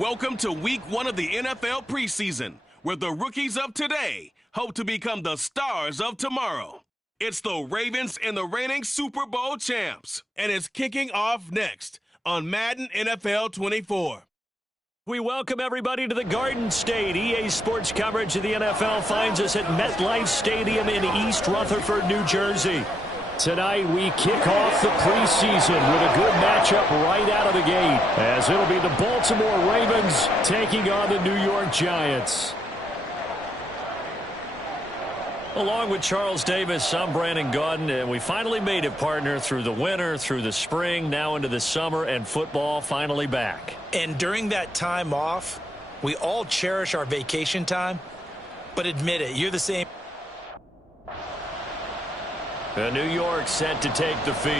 Welcome to week 1 of the NFL preseason, where the rookies of today hope to become the stars of tomorrow. It's the Ravens and the reigning Super Bowl champs, and it's kicking off next on Madden NFL 24. We welcome everybody to the Garden State. EA Sports coverage of the NFL finds us at MetLife Stadium in East Rutherford, New Jersey. Tonight we kick off the preseason with a good matchup right out of the gate, as it'll be the Baltimore Ravens taking on the New York Giants. Along with Charles Davis, I'm Brandon Gaudin, and we finally made it, partner, through the winter, through the spring, now into the summer, and football finally back. And during that time off, we all cherish our vacation time, but admit it, you're the same. New York set to take the field.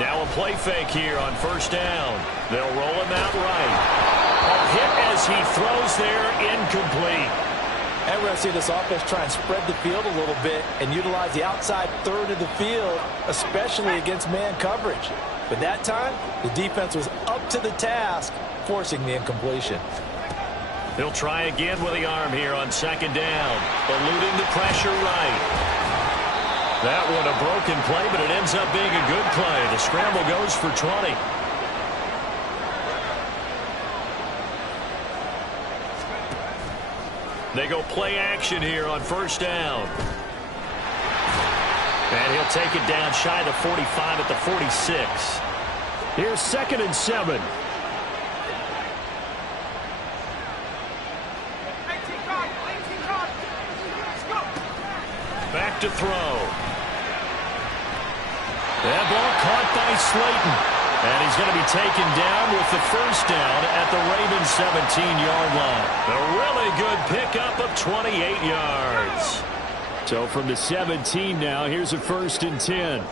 Now a play fake here on first down. They'll roll him out right. A hit as he throws there, incomplete. And we're going to see this offense try and spread the field a little bit and utilize the outside third of the field, especially against man coverage. But that time, the defense was up to the task, forcing the incompletion. He'll try again with the arm here on second down, eluding the pressure right. That one a broken play, but it ends up being a good play. The scramble goes for 20. They go play action here on first down. And he'll take it down shy of the 45 at the 46. Here's 2nd and 7. Back to throw. That ball caught by Slayton. And he's going to be taken down with the first down at the Ravens' 17-yard line. A really good pickup of 28 yards. So from the 17 now, here's a 1st and 10.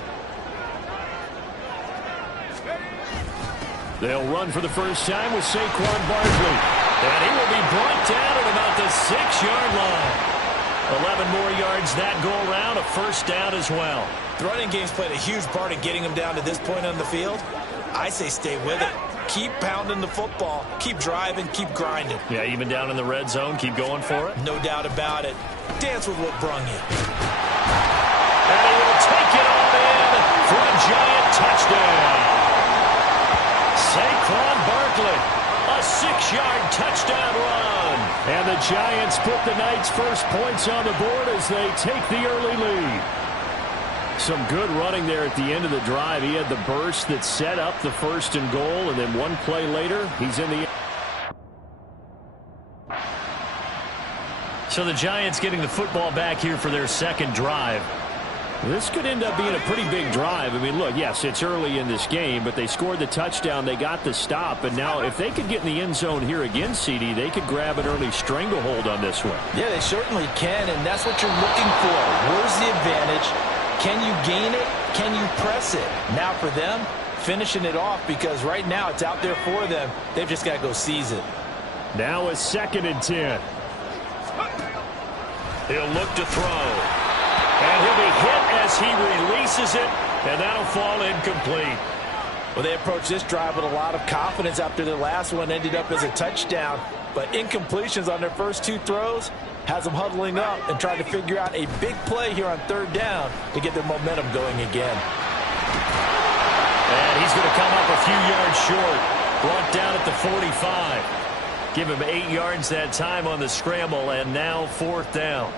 They'll run for the first time with Saquon Barkley. And he will be brought down at about the 6-yard line. 11 more yards that go around, a first down as well. The running game's played a huge part in getting him down to this point on the field. I say stay with it. Keep pounding the football. Keep driving. Keep grinding. Yeah, even down in the red zone, keep going for it. No doubt about it. Dance with what brung you. And he will take it all in for a giant touchdown. Saquon Barkley, a 6-yard touchdown run. And the Giants put the night's first points on the board as they take the early lead. Some good running there at the end of the drive. He had the burst that set up the 1st and goal, and then one play later, he's in the... So the Giants getting the football back here for their second drive. This could end up being a pretty big drive. I mean, look, yes, it's early in this game, but they scored the touchdown, they got the stop, and now if they could get in the end zone here again, CD, they could grab an early stranglehold on this one. Yeah, they certainly can, and that's what you're looking for. Where's the advantage? Can you gain it? Can you press it? Now for them, finishing it off, because right now it's out there for them. They've just got to go seize it. Now a 2nd and 10. He'll look to throw. And he'll be hit as he releases it, and that'll fall incomplete. Well, they approached this drive with a lot of confidence after their last one ended up as a touchdown. But incompletions on their first 2 throws has them huddling up and trying to figure out a big play here on 3rd down to get their momentum going again. And he's going to come up a few yards short. Brought down at the 45. Give him 8 yards that time on the scramble, and now 4th down.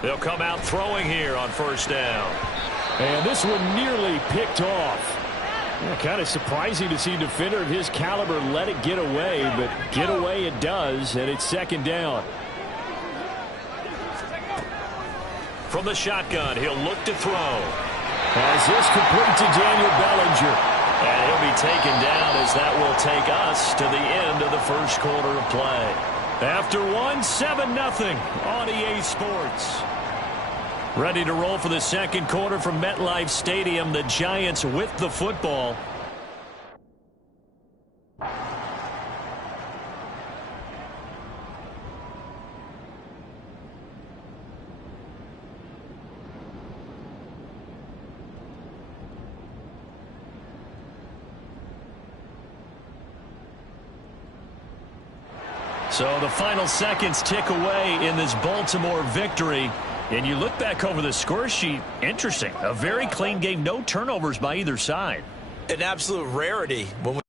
They'll come out throwing here on first down. And this one nearly picked off. Yeah, kind of surprising to see a defender of his caliber let it get away, but get away it does, and it's 2nd down. From the shotgun, he'll look to throw. As this complete to Daniel Bellinger. And he'll be taken down as that will take us to the end of the first quarter of play. After one, 7-0 on EA Sports. Ready to roll for the second quarter from MetLife Stadium. The Giants with the football. So the final seconds tick away in this Baltimore victory. And you look back over the score sheet, interesting. A very clean game, no turnovers by either side. An absolute rarity when we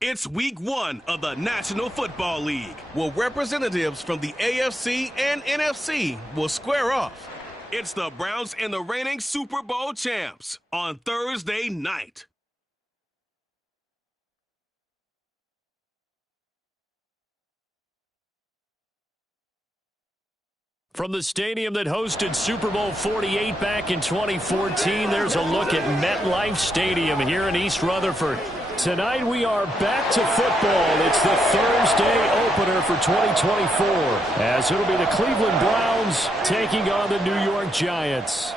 It's week one of the National Football League, where representatives from the AFC and NFC will square off. It's the Browns and the reigning Super Bowl champs on Thursday night. From the stadium that hosted Super Bowl 48 back in 2014, there's a look at MetLife Stadium here in East Rutherford. Tonight we are back to football. It's the Thursday opener for 2024, as it'll be the Cleveland Browns taking on the New York Giants.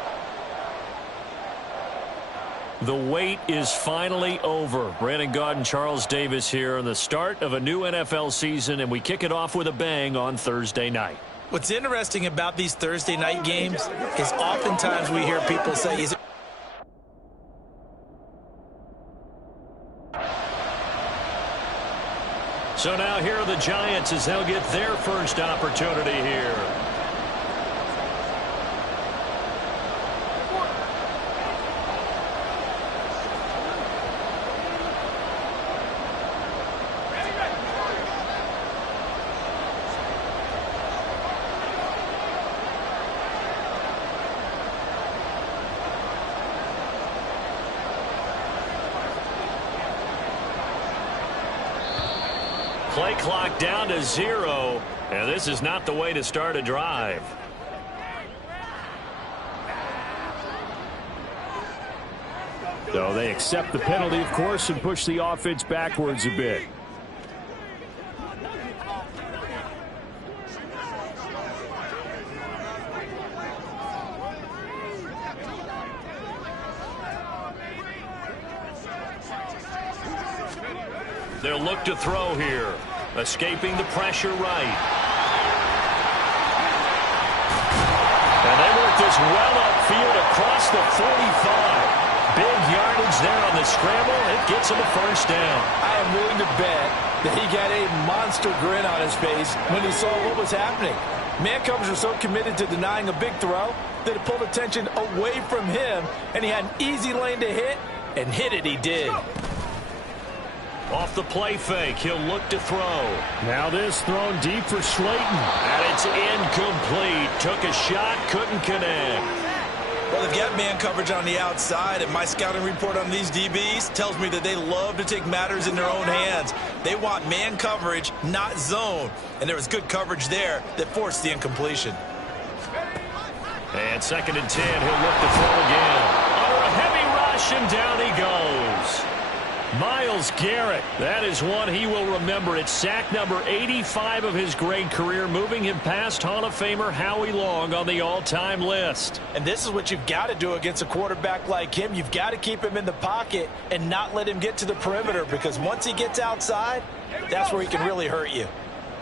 The wait is finally over. Brandon Gaud and Charles Davis here on the start of a new NFL season, and we kick it off with a bang on Thursday night. What's interesting about these Thursday night games is oftentimes we hear people say, is it So now here are the Giants as they'll get their first opportunity here. Play clock down to 0, and this is not the way to start a drive. So they accept the penalty, of course, and push the offense backwards a bit. They'll look to throw here. Escaping the pressure right. And they work this well upfield across the 45. Big yardage there on the scramble. It gets him a first down. I am willing to bet that he got a monster grin on his face when he saw what was happening. Man coverage was so committed to denying a big throw that it pulled attention away from him, and he had an easy lane to hit, and hit it he did. Off the play fake, he'll look to throw. Now this thrown deep for Slayton. And it's incomplete. Took a shot, couldn't connect. Well, they've got man coverage on the outside, and my scouting report on these DBs tells me that they love to take matters in their own hands. They want man coverage, not zone. And there was good coverage there that forced the incompletion. And 2nd and 10, he'll look to throw again. Under a heavy rush, and down he goes. Myles Garrett, that is one he will remember. It's sack number 85 of his great career, moving him past Hall of Famer Howie Long on the all-time list. And this is what you've got to do against a quarterback like him. You've got to keep him in the pocket and not let him get to the perimeter, because once he gets outside, that's where he can really hurt you.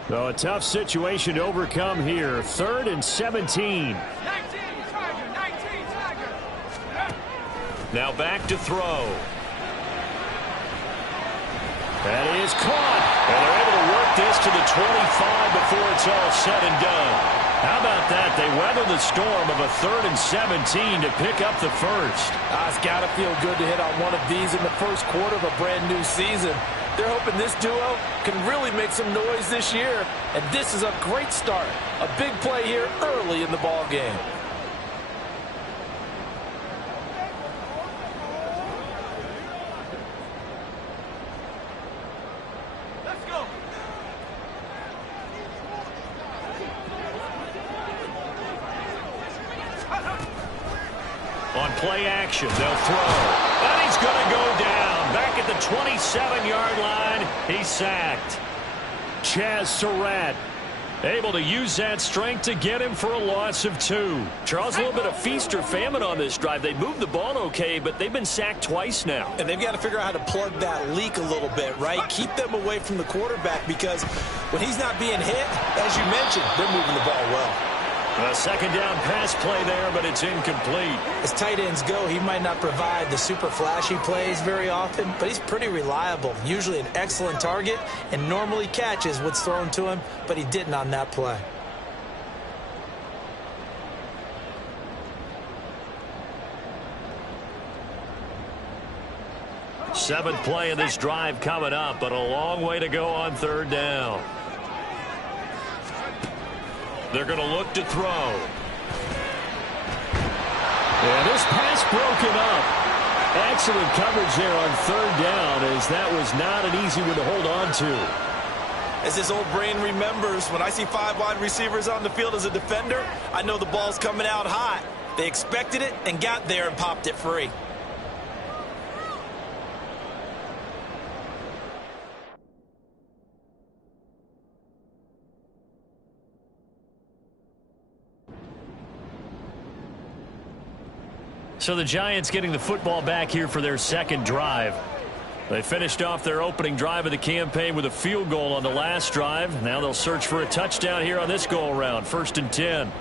So a tough situation to overcome here. 3rd and 17. Now back to throw. That is caught. And they're able to work this to the 25 before it's all said and done. How about that? They weather the storm of a 3rd and 17 to pick up the first. It's got to feel good to hit on one of these in the first quarter of a brand new season. They're hoping this duo can really make some noise this year. And this is a great start. A big play here early in the ball game. On play action, they'll throw. And he's going to go down. Back at the 27-yard line, he's sacked. Chaz Surratt able to use that strength to get him for a loss of 2. Charles, a little bit of feast or famine on this drive. They moved the ball okay, but they've been sacked twice now. And they've got to figure out how to plug that leak a little bit, right? Keep them away from the quarterback, because when he's not being hit, as you mentioned, they're moving the ball well. A 2nd down pass play there, but it's incomplete. As tight ends go, he might not provide the super flashy plays very often, but he's pretty reliable. Usually an excellent target and normally catches what's thrown to him, but he didn't on that play. Seventh play of this drive coming up, but a long way to go on 3rd down. They're going to look to throw. And this pass broken up. Excellent coverage there on 3rd down, as that was not an easy one to hold on to. As this old brain remembers, when I see 5 wide receivers on the field as a defender, I know the ball's coming out hot. They expected it and got there and popped it free. So the Giants getting the football back here for their second drive. They finished off their opening drive of the campaign with a field goal on the last drive. Now they'll search for a touchdown here on this go-around. 1st and 10.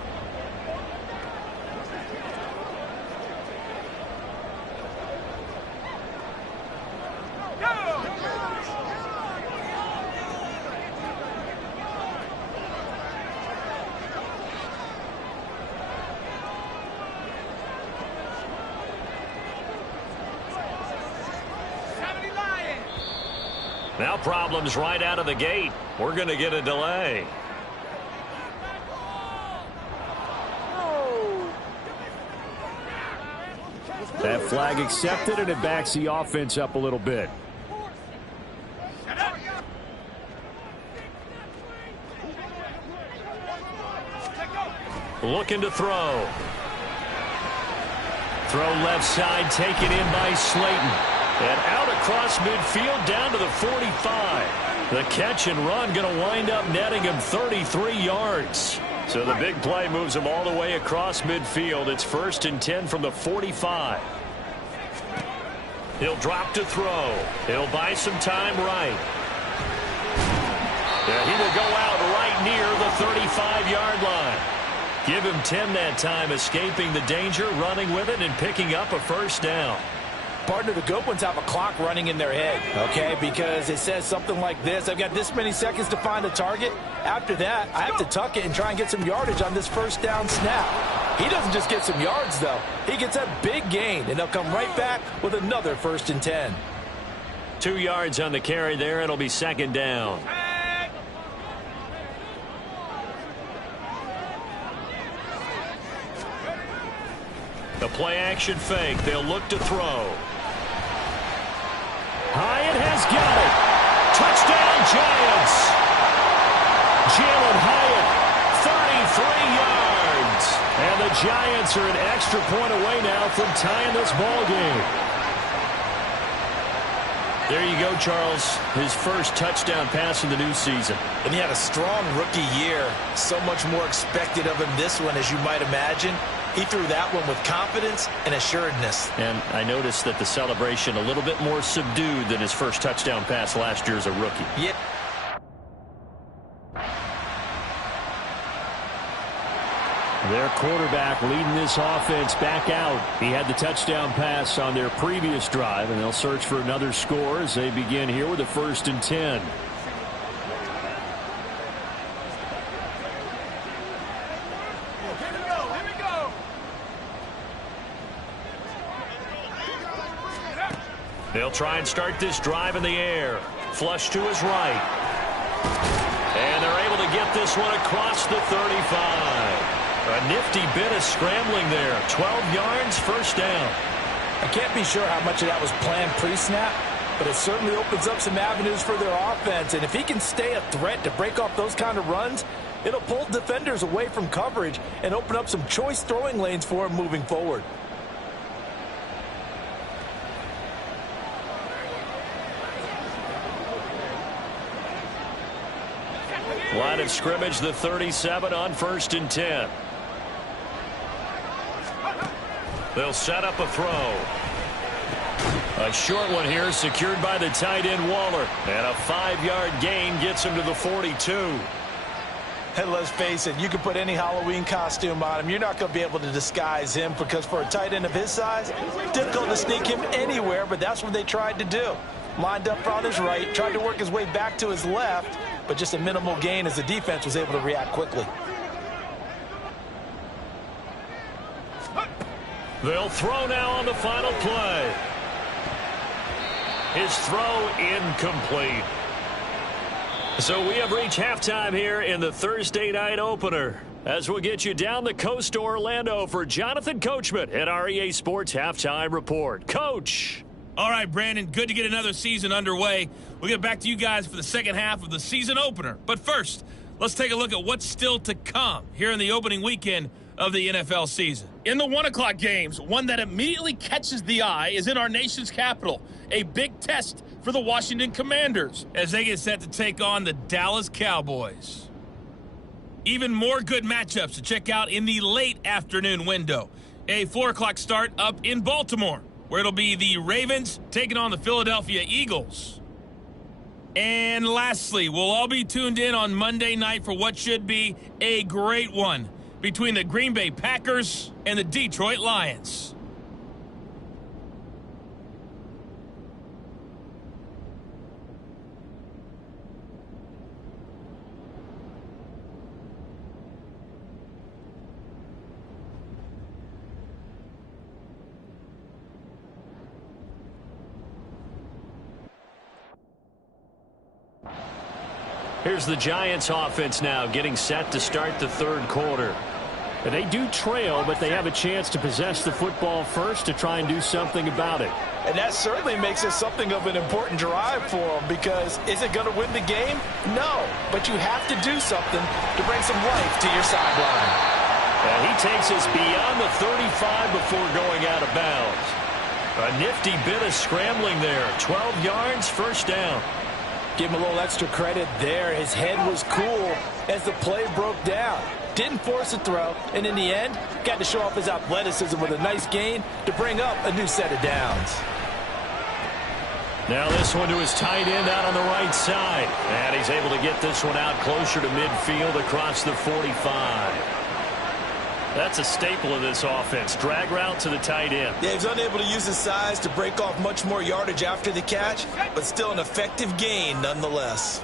Now problems right out of the gate. We're going to get a delay. That flag accepted, and it backs the offense up a little bit. Looking to throw. Throw left side, taken in by Slayton. And out across midfield down to the 45. The catch and run going to wind up netting him 33 yards. So the big play moves him all the way across midfield. It's 1st and 10 from the 45. He'll drop to throw. He'll buy some time right. Yeah, he will go out right near the 35-yard line. Give him 10 that time, escaping the danger, running with it, and picking up a 1st down. Partner, the good ones have a clock running in their head, okay, because it says something like this: I've got this many seconds to find a target. After that, I have to tuck it and try and get some yardage on this 1st down snap. He doesn't just get some yards, though. He gets a big gain, and they'll come right back with another 1st and 10. 2 yards on the carry there. It'll be 2nd down. The play-action fake. They'll look to throw. Hyatt has got it. Touchdown, Giants. Jalen Hyatt, 33 yards. And the Giants are an extra point away now from tying this ball game. There you go, Charles. His first touchdown pass in the new season. And he had a strong rookie year. So much more expected of him this one, as you might imagine. He threw that one with confidence and assuredness. And I noticed that the celebration a little bit more subdued than his first touchdown pass last year as a rookie. Yeah. Their quarterback leading this offense back out. He had the touchdown pass on their previous drive, and they'll search for another score as they begin here with a 1st and 10. They'll try and start this drive in the air. Flush to his right. And they're able to get this one across the 35. A nifty bit of scrambling there. 12 yards, 1st down. I can't be sure how much of that was planned pre-snap, but it certainly opens up some avenues for their offense. And if he can stay a threat to break off those kind of runs, it'll pull defenders away from coverage and open up some choice throwing lanes for him moving forward. Line of scrimmage, the 37 on 1st and 10. They'll set up a throw. A short one here, secured by the tight end Waller. And a 5-yard gain gets him to the 42. And let's face it, you can put any Halloween costume on him. You're not going to be able to disguise him, because for a tight end of his size, difficult to sneak him anywhere, but that's what they tried to do. Lined up on his right, tried to work his way back to his left, but just a minimal gain as the defense was able to react quickly. They'll throw now on the final play. His throw incomplete. So we have reached halftime here in the Thursday night opener, as we'll get you down the coast to Orlando for Jonathan Coachman at our EA Sports Halftime Report. Coach. All right, Brandon, good to get another season underway. We'll get back to you guys for the second half of the season opener. But first, let's take a look at what's still to come here in the opening weekend of the NFL season. In the 1 o'clock games, one that immediately catches the eye is in our nation's capital. A big test for the Washington Commanders as they get set to take on the Dallas Cowboys. Even more good matchups to check out in the late afternoon window. a 4 o'clock start up in Baltimore, where it'll be the Ravens taking on the Philadelphia Eagles. And lastly, we'll all be tuned in on Monday night for what should be a great one between the Green Bay Packers and the Detroit Lions. Here's the Giants offense now getting set to start the third quarter. And they do trail, but they have a chance to possess the football first to try and do something about it. And that certainly makes it something of an important drive for them, because is it going to win the game? No, but you have to do something to bring some life to your sideline. And he takes us beyond the 35 before going out of bounds. A nifty bit of scrambling there. 12 yards, first down. Give him a little extra credit there. His head was cool as the play broke down. Didn't force a throw, and in the end, got to show off his athleticism with a nice gain to bring up a new set of downs. Now this one to his tight end out on the right side. And he's able to get this one out closer to midfield across the 45. That's a staple of this offense. Drag route to the tight end. Yeah, he's unable to use his size to break off much more yardage after the catch, but still an effective gain nonetheless.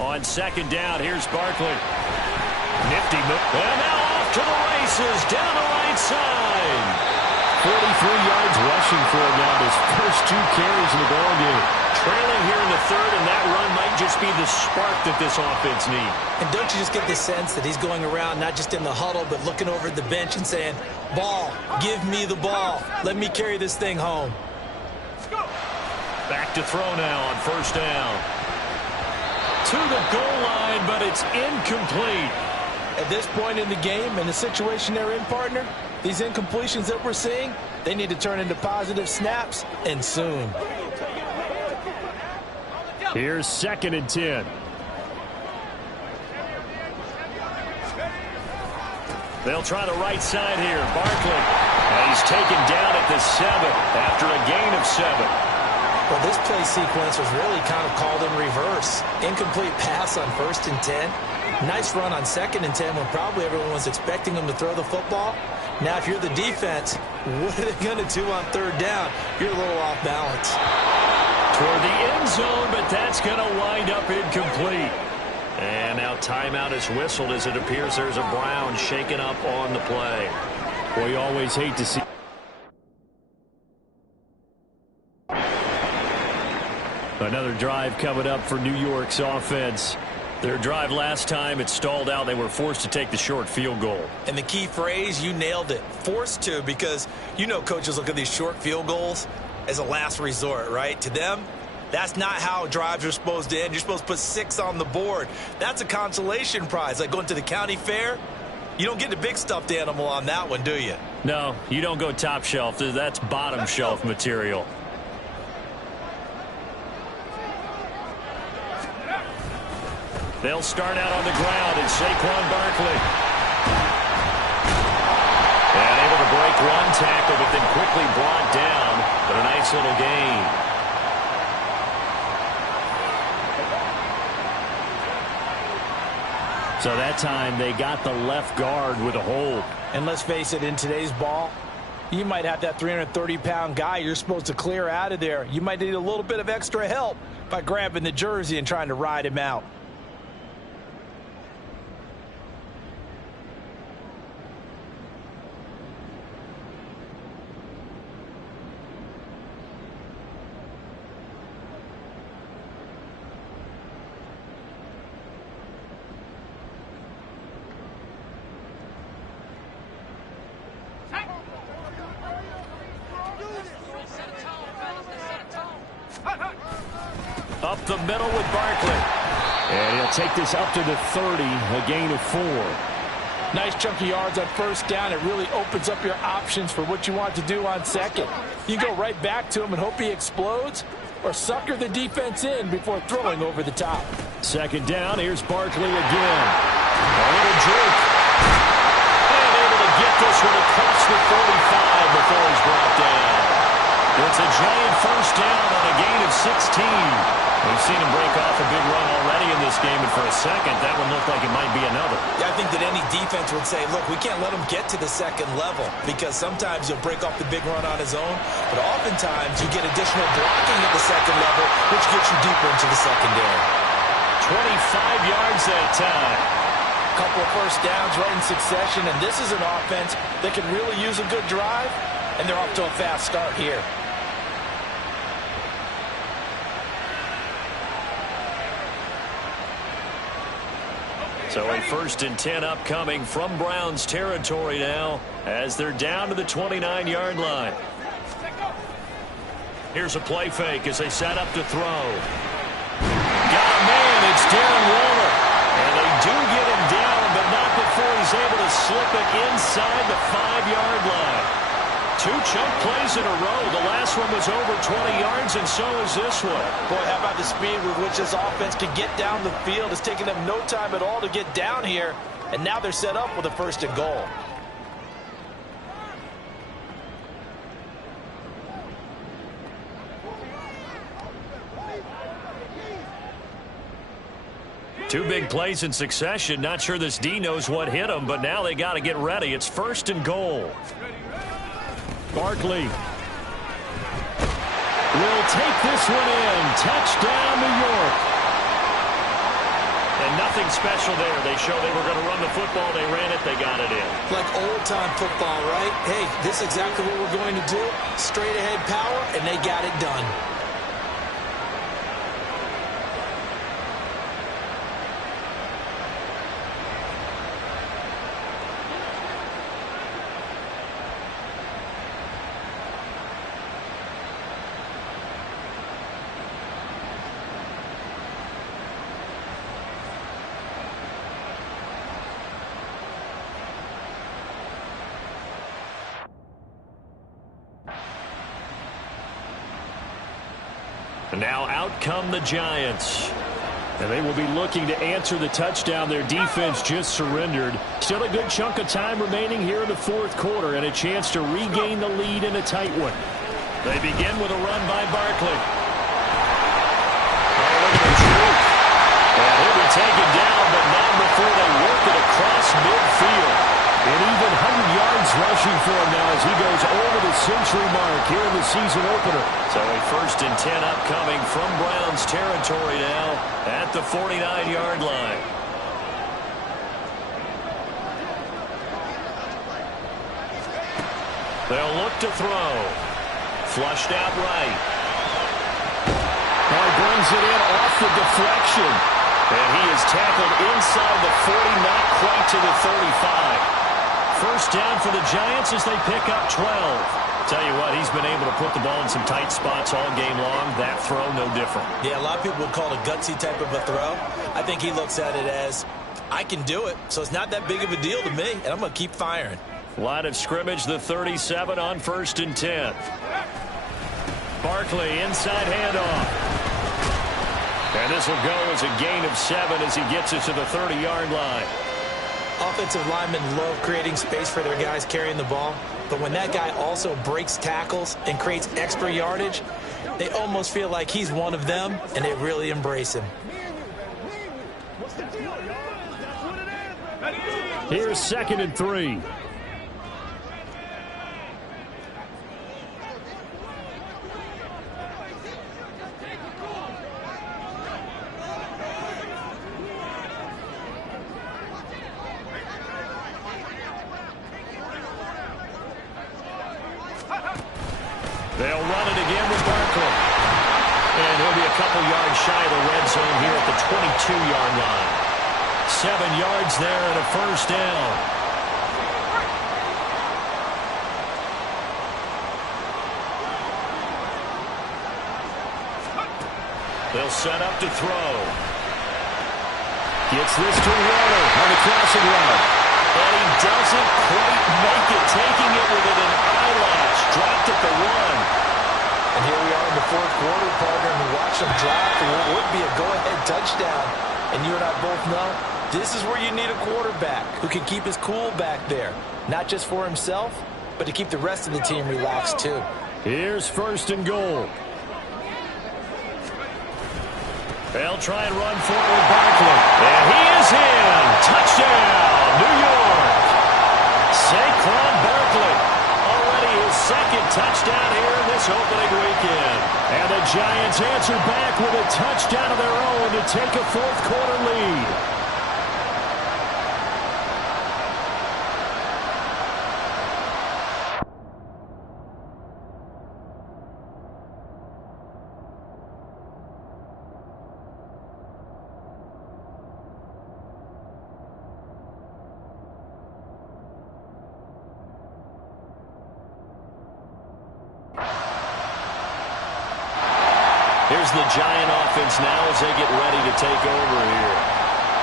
On second down, here's Barkley. Nifty move. And now off to the races down the right side. 43 yards rushing for him now, his first 2 carries in the ballgame. Trailing here in the third, and that run might just be the spark that this offense needs. And don't you just get the sense that he's going around not just in the huddle, but looking over at the bench and saying, ball, give me the ball. Let me carry this thing home. Back to throw now on first down. To the goal line, but it's incomplete. At this point in the game, and the situation they're in, partner, these incompletions that we're seeing, they need to turn into positive snaps, and soon. Here's 2nd and 10. They'll try the right side here. Barkley. And he's taken down at the 7 after a gain of 7. Well, this play sequence was really kind of called in reverse. Incomplete pass on 1st and 10. Nice run on 2nd and 10 when probably everyone was expecting him to throw the football. Now, if you're the defense, what are they going to do on 3rd down? You're a little off balance. Toward the end zone, but that's going to wind up incomplete. And now timeout is whistled as it appears there's a Brown shaken up on the play. Well, you always hate to see. Another drive coming up for New York's offense. Their drive last time, it stalled out. They were forced to take the short field goal. And the key phrase, you nailed it, forced to, because you know coaches look at these short field goals as a last resort, right? To them, that's not how drives are supposed to end. You're supposed to put 6 on the board. That's a consolation prize, like going to the county fair. You don't get the big stuffed animal on that one, do you? No, you don't go top shelf. That's bottom shelf material. They'll start out on the ground, and Saquon Barkley. And able to break one tackle, but then quickly brought down. But a nice little gain. So that time they got the left guard with a hold. And let's face it, in today's ball, you might have that 330-pound guy you're supposed to clear out of there. You might need a little bit of extra help by grabbing the jersey and trying to ride him out. Up the middle with Barkley. And he'll take this up to the 30, a gain of 4. Nice chunky yards on 1st down. It really opens up your options for what you want to do on 2nd. You go right back to him and hope he explodes, or sucker the defense in before throwing over the top. Second down, here's Barkley again. A little juke. And able to get this one across the 45 before he's brought down. It's a giant first down on a gain of 16. We've seen him break off a big run already in this game, and for a second, that one looked like it might be another. Yeah, I think that any defense would say, look, we can't let him get to the second level, because sometimes he'll break off the big run on his own, but oftentimes you get additional blocking at the second level, which gets you deeper into the secondary. 25 yards that time. Couple of first downs right in succession, and this is an offense that can really use a good drive, and they're off to a fast start here. So a 1st and 10 upcoming from Browns territory now as they're down to the 29-yard line. Here's a play fake as they set up to throw. Got a man, it's Darren Waller. And they do get him down, but not before he's able to slip it inside the 5-yard line. 2 chunk plays in a row. The last one was over 20 yards, and so is this one. Boy, how about the speed with which this offense can get down the field? It's taken them no time at all to get down here, and now they're set up with a 1st and goal. Two big plays in succession. Not sure this D knows what hit him, but now they got to get ready. It's 1st and goal. Barkley will take this one in. Touchdown, New York. And nothing special there. They show they were going to run the football. They ran it. They got it in. Like old-time football, right? Hey, this is exactly what we're going to do. Straight-ahead power, and they got it done. Now out come the Giants. And they will be looking to answer the touchdown their defense just surrendered. Still a good chunk of time remaining here in the 4th quarter and a chance to regain the lead in a tight one. They begin with a run by Barkley. And he'll be taken down, but not before they work it across midfield. And even 100 yards rushing for him now as he goes over the century mark here in the season opener. So a 1st and 10 upcoming from Browns territory now at the 49-yard line. They'll look to throw. Flushed out right. He brings it in off the deflection. And he is tackled inside the 40, not quite to the 35. 1st down for the Giants as they pick up 12. Tell you what, he's been able to put the ball in some tight spots all game long. That throw, no different. Yeah, a lot of people would call it a gutsy type of a throw. I think he looks at it as, I can do it, so it's not that big of a deal to me, and I'm going to keep firing. Line of scrimmage, the 37 on 1st and 10. Barkley, inside handoff. And this will go as a gain of 7 as he gets it to the 30-yard line. Offensive linemen love creating space for their guys carrying the ball, but when that guy also breaks tackles and creates extra yardage, they almost feel like he's one of them, and they really embrace him. Here's 2nd and 3. They'll run it again with Barkley. And he'll be a couple yards shy of the red zone here at the 22-yard line. 7 yards there and a 1st down. They'll set up to throw. Gets this to Waller on the crossing route. And he doesn't quite make it, taking it within an eyelash. Dropped at the 1. And here we are in the fourth quarter, partner, and we watch them drive for what would be a go-ahead touchdown. And you and I both know this is where you need a quarterback who can keep his cool back there, not just for himself, but to keep the rest of the team relaxed too. Here's first and goal. They'll try and run forward Barkley. And he is in. Touchdown, New York. Saquon Barkley. Already his second touchdown here in this opening weekend. And the Giants answer back with a touchdown of their own to take a fourth quarter lead. Here's the Giant offense now as they get ready to take over here.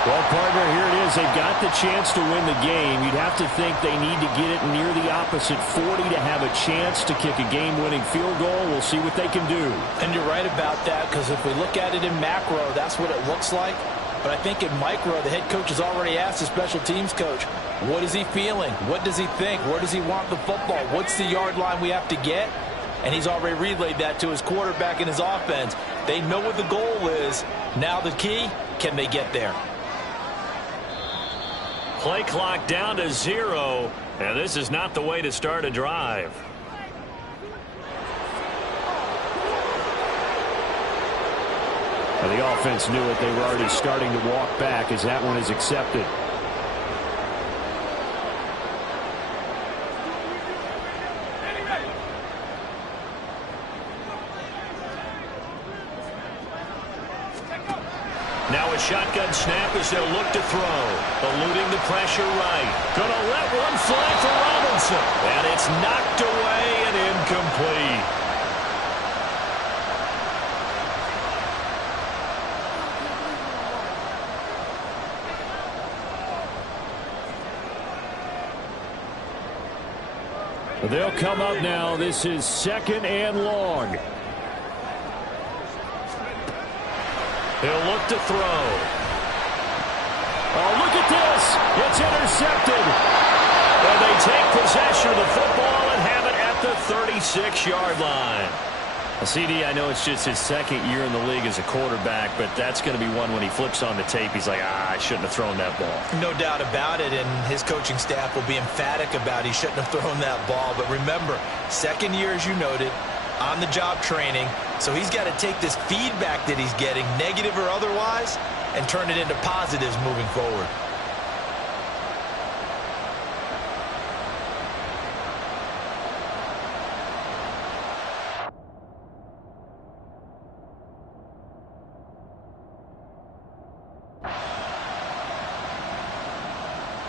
Well, partner, here it is. They've got the chance to win the game. You'd have to think they need to get it near the opposite 40 to have a chance to kick a game-winning field goal. We'll see what they can do. And you're right about that, because if we look at it in macro, that's what it looks like. But I think in micro, the head coach has already asked the special teams coach, what is he feeling? What does he think? Where does he want the football? What's the yard line we have to get? And he's already relayed that to his quarterback and his offense. They know what the goal is. Now the key, can they get there? Play clock down to 0, and this is not the way to start a drive. Well, the offense knew it. They were already starting to walk back as that one is accepted. Now a shotgun snap as they'll look to throw. Eluding the pressure right. Gonna let one fly for Robinson. And it's knocked away and incomplete. They'll come up now. This is 2nd and long. He'll look to throw. Oh, look at this. It's intercepted. And they take possession of the football and have it at the 36-yard line. Well, CD, I know it's just his second year in the league as a quarterback, but that's going to be one when he flips on the tape. He's like, I shouldn't have thrown that ball. No doubt about it, and his coaching staff will be emphatic about he shouldn't have thrown that ball. But remember, second year, as you noted, on-the-job training, so he's got to take this feedback that he's getting, negative or otherwise, and turn it into positives moving forward.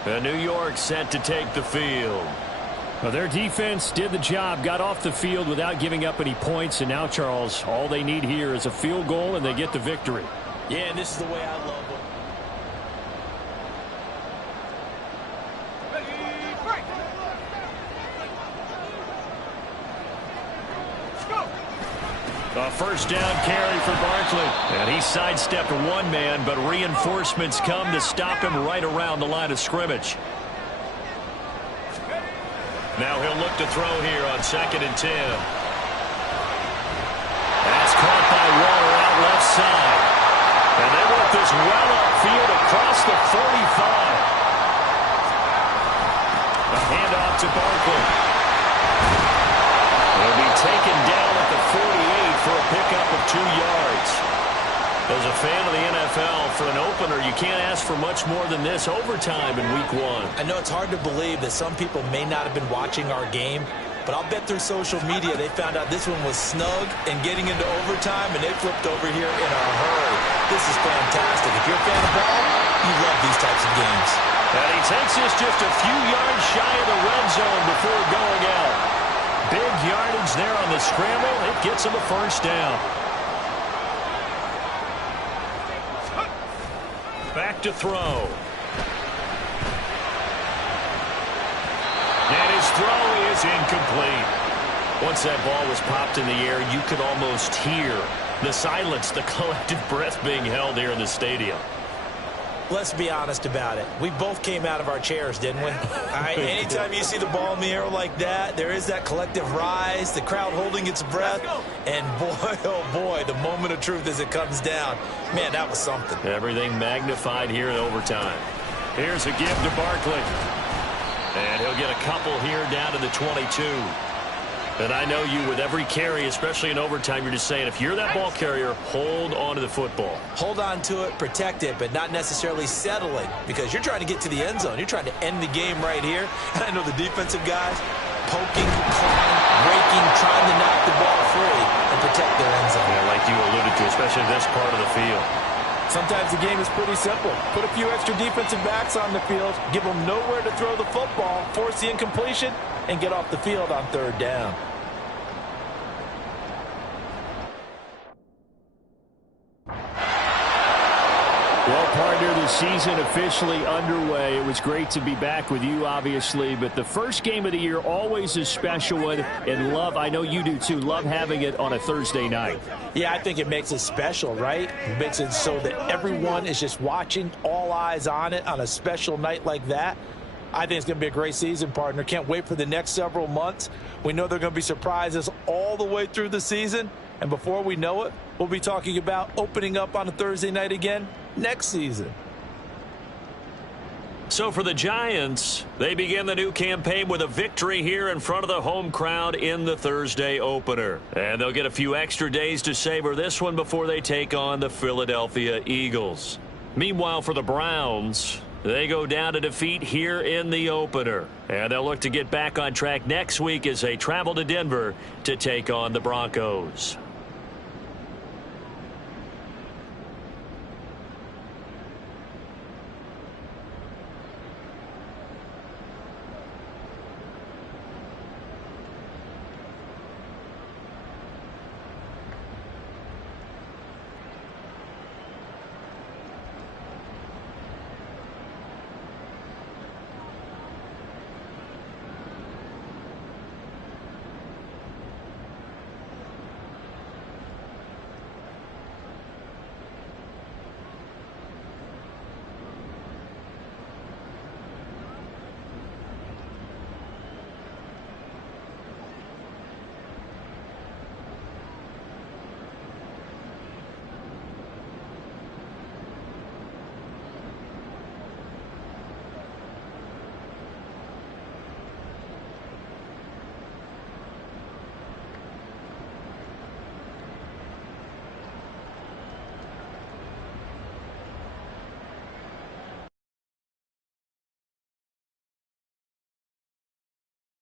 The New York set to take the field. Well, their defense did the job, got off the field without giving up any points, and now, Charles, all they need here is a field goal, and they get the victory. Yeah, and this is the way I love it. A first down carry for Barkley. And he sidestepped one man, but reinforcements come to stop him right around the line of scrimmage. Now he'll look to throw here on 2nd and 10. That's caught by Waller out left side. And they work this well upfield across the 45. A handoff to Barkley. He'll be taken down at the 48 for a pickup of 2 yards. As a fan of the NFL, for an opener, you can't ask for much more than this overtime in Week 1. I know it's hard to believe that some people may not have been watching our game, but I'll bet through social media they found out this one was snug and getting into overtime, and they flipped over here in a hurry. This is fantastic. If you're a fan of ball, you love these types of games. And he takes this just a few yards shy of the red zone before going out. Big yardage there on the scramble. It gets him a first down. Back to throw. And his throw is incomplete. Once that ball was popped in the air, you could almost hear the silence, the collective breath being held here in the stadium. Let's be honest about it. We both came out of our chairs, didn't we? All right, anytime you see the ball in the air like that, there is that collective rise, the crowd holding its breath, and boy, oh boy, the moment of truth as it comes down. Man, that was something. Everything magnified here in overtime. Here's a give to Barkley. And he'll get a couple here down to the 22. And I know you, with every carry, especially in overtime, you're just saying, if you're that ball carrier, hold on to the football. Hold on to it, protect it, but not necessarily settling, because you're trying to get to the end zone. You're trying to end the game right here. And I know the defensive guys poking, clawing, raking, trying to knock the ball free and protect their end zone. Yeah, like you alluded to, especially this part of the field. Sometimes the game is pretty simple. Put a few extra defensive backs on the field, give them nowhere to throw the football, force the incompletion, and get off the field on third down. Well, partner, the season officially underway. It was great to be back with you, obviously, but the first game of the year always a special one, and love, I know you do too, love having it on a Thursday night. Yeah, I think it makes it special, right? It makes it so that everyone is just watching, all eyes on it on a special night like that. I think it's going to be a great season, partner. Can't wait for the next several months. We know there are going to be surprises all the way through the season, and before we know it, we'll be talking about opening up on a Thursday night again next season. So for the Giants, they begin the new campaign with a victory here in front of the home crowd in the Thursday opener. And they'll get a few extra days to savor this one before they take on the Philadelphia Eagles. Meanwhile, for the Browns, they go down to defeat here in the opener. And they'll look to get back on track next week as they travel to Denver to take on the Broncos.